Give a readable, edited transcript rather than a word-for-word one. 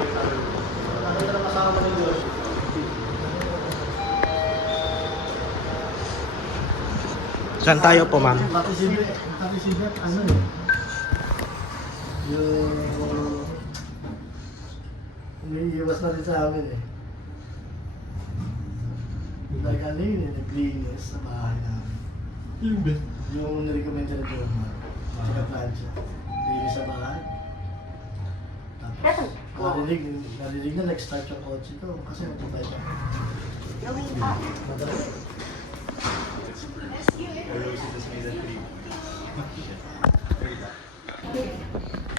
Nakita na kasama ni Josh. Saan tayo po, ma'am? Pati si Beth, ano eh. Yung... Umiiwas na rin sa amin eh. Yung ano yun eh, naglinis sa bahay namin. Yung ba? Yung nirecommend na John, tsaka plancha. Linis sa bahay. Tapos, narinig na nag-start yung kotse ko kasi matibay siya. Madali. Or was it just made that 3?